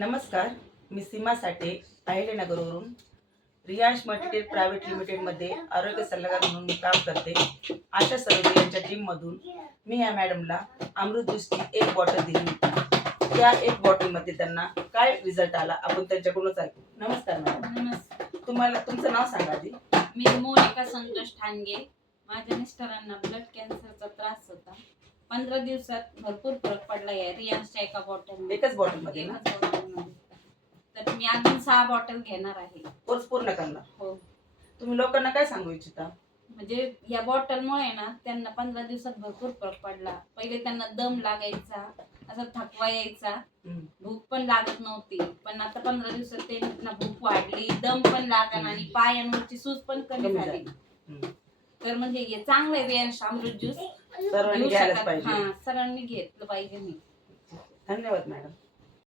नमस्कार मी सीमा साठे अहिल्यानगरवरून रियांश मल्टीटेड प्रायव्हेट लिमिटेडमध्ये आरोग्य सल्लागार म्हणून मी काम करते. आशा सरोदे यांच्या टीममधून मी या मॅडमला अमृत ज्यूसची एक बॉटल दिली. होती त्या एक बॉटलमध्ये त्यांना काय रिझल्ट आला आपण त्यांच्याकडूनच ऐकू. नमस्कार मॅडम. नमस्कार. तुम्हाला तुमचं नाव सांगा आधी. मी मोनिका संतोष ठाणगे. माझ्या मिस्टरांना ब्लड कॅन्सरचा त्रास होता. पंधरा दिवसात भरपूर फरक पडला या रियांशच्या एका बॉटल एकच बॉटलमध्ये एकच मी अजून सहा बॉटल घेणार आहे. कोर्स पूर्ण करणार. हो. तुम्ही लोकांना काय सांगू इच्छिता? म्हणजे या बॉटलमुळे ना त्यांना पंधरा दिवसात भरपूर फरक पडला. पहिले त्यांना दम लागायचा असा थकवा यायचा. भूक पण लागत नव्हती. पण आता पंधरा दिवसात त्यांना भूक वाढली दम पण लागण आणि पायांवरची सूज पण कमी झाली. तर म्हणजे हे चांगलं आहे अमृत ज्यूस. सर्वांनी घ्यायलाच पाहिजे. हा सर्वांनी घेतलं पाहिजे मी. धन्यवाद मॅडम.